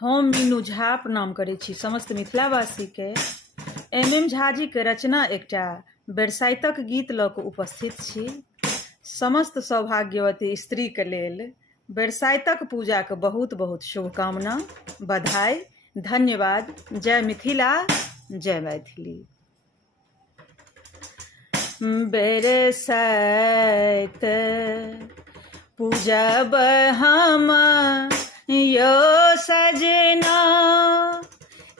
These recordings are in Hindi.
हम मीनू झा प्रणाम करैत छी समस्त मिथिलावासीके। MM झा जीके रचना एकटा बरसाइतक गीत लऽ कऽ उपस्थित छी। समस्त सौभाग्यवती स्त्रीके लेल बरसाइतक पूजाके बहुत बहुत शुभकामना, बधाई, धन्यवाद। जय मिथिला, जय मैथिली। बरसाइत पूजब हम यो सजना,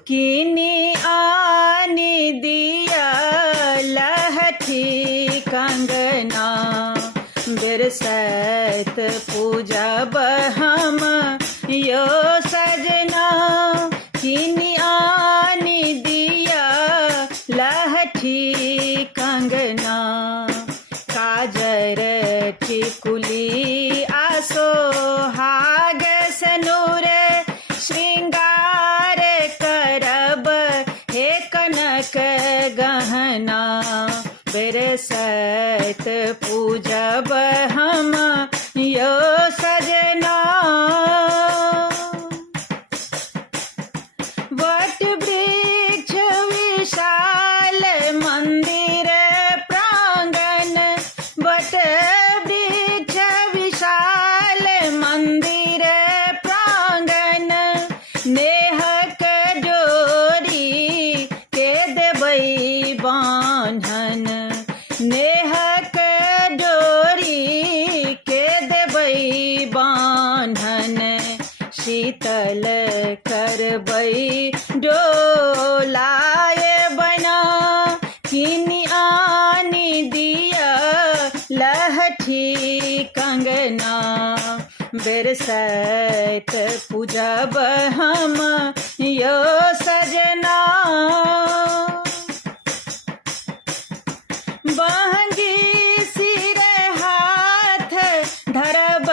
किनी आनी दिया लहठी कंगना। बरसाइत पूजब हम यो सजना, किनी आनी दिया लहठी कंगना। काजर टिकुली आसो हाग सनूर, श्रृंगार करब हे कनक गहना। बरसाइत पूजब हम यो सजना। वट वृक्ष विशाल मंदिर प्रांगण, वट वृक्ष विशाल मंदिर प्रांगण। नेहक डोरी के देबै बान्हन, नेहक डोरी के देबै बान्हन। शीतल करबै डोलाए बना, किनी आनी दिया लहठी कंगना। बरसाइत पूजब हम यो सजना। बहंगी सिर हाथ धरब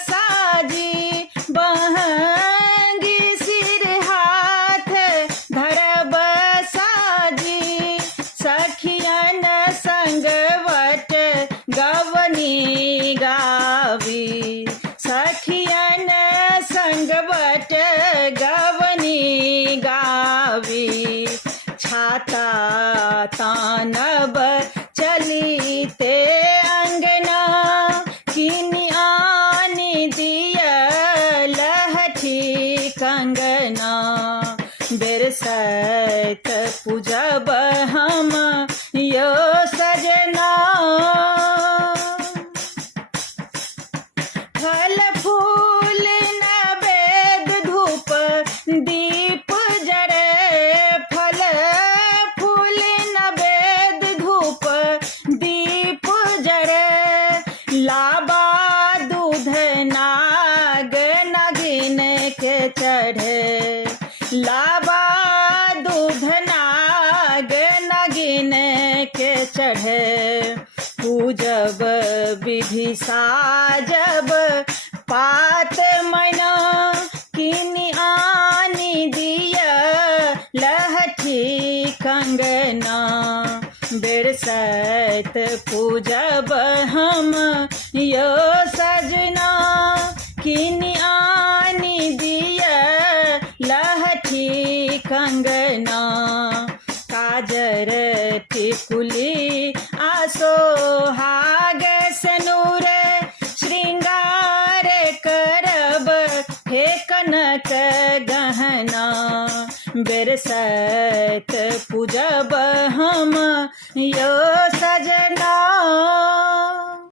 साजी, बहंगी सिर हाथ धरब साजी। सखियन संगवट गवनी गावी, सखियन संगवट गवनी गावी। छाता तानब चलीते अंगना, किनी आनी दिया लहठी कंगना। बरसाइत पूजब हम यो सजना। फल फूल नैवेद्य धूप दीप जरे, फल फूल नैवेद्य धूप दीप जरे। लाबा दूध नाग नागिन के चढ़े, लाबा दूध नाग नागिन के चढ़े। पूजब विधि साजब पात मैना, किनी आनी दिया लहठी कंगना। बरसाइत पूजब हम यो सजना, किनी आनी दिया लहठी कंगना। काजर टिकुली आसो हाग सनूर, श्रृंगार करब हे कनक गहना। बरसाइत पूजब हम यो सजना।